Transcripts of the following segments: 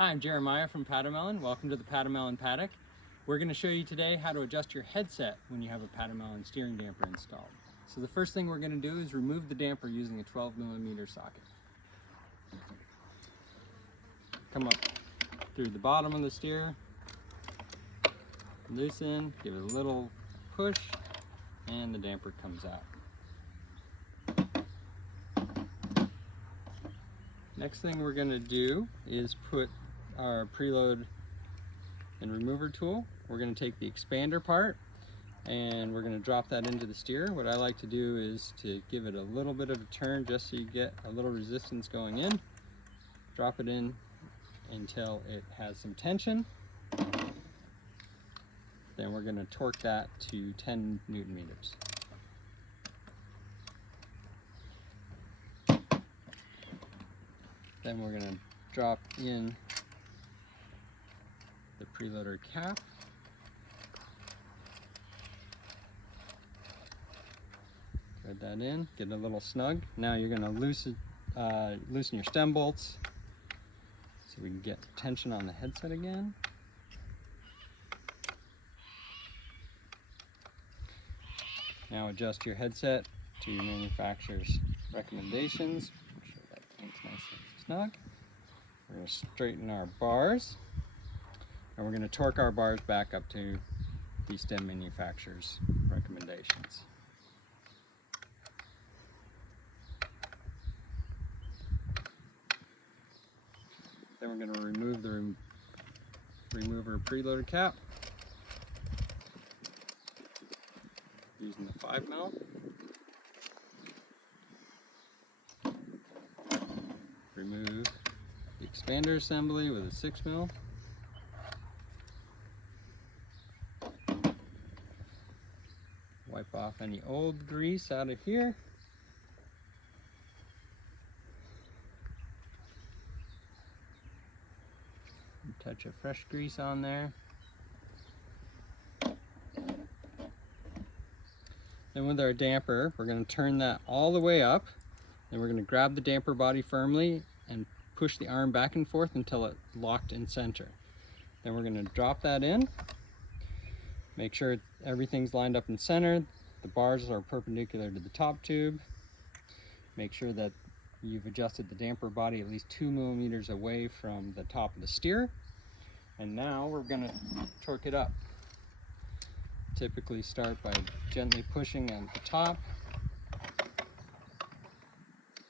Hi, I'm Jeremiah from Pademelon. Welcome to the Pademelon paddock. We're going to show you today how to adjust your headset when you have a Pademelon steering damper installed. So the first thing we're going to do is remove the damper using a 12mm socket. Come up through the bottom of the steer, loosen, give it a little push, and the damper comes out. Next thing we're going to do is put our preload and remover tool. We're going to take the expander part and we're going to drop that into the steer. What I like to do is to give it a little bit of a turn just so you get a little resistance going in. Drop it in until it has some tension. Then we're going to torque that to 10 Newton meters. Then we're going to drop in the preloader cap. Thread that in, get it a little snug. Now you're going to loosen your stem bolts so we can get tension on the headset again. Now adjust your headset to your manufacturer's recommendations. Make sure that thing's nice and snug. We're going to straighten our bars, and we're going to torque our bars back up to the stem manufacturer's recommendations. Then we're going to remove the remover preloader cap using the 5mm. Remove the expander assembly with a 6mm. Wipe off any old grease out of here. Touch of fresh grease on there. Then with our damper, we're going to turn that all the way up. Then we're going to grab the damper body firmly and push the arm back and forth until it's locked in center. Then we're going to drop that in. Make sure everything's lined up in center. The bars are perpendicular to the top tube. Make sure that you've adjusted the damper body at least 2mm away from the top of the steer. And now we're going to torque it up. Typically start by gently pushing at the top.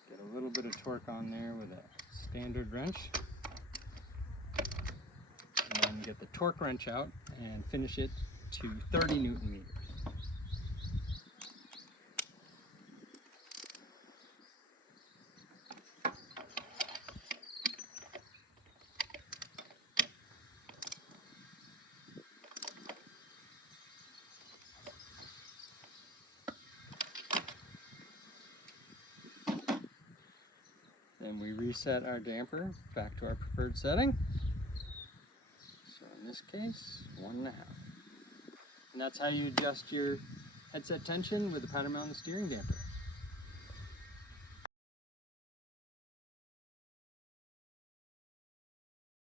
Get a little bit of torque on there with a standard wrench. And then get the torque wrench out and finish it to 30 Newton meters. Then we reset our damper back to our preferred setting. So in this case, 1.5. And that's how you adjust your headset tension with the Pademelon Steering Damper.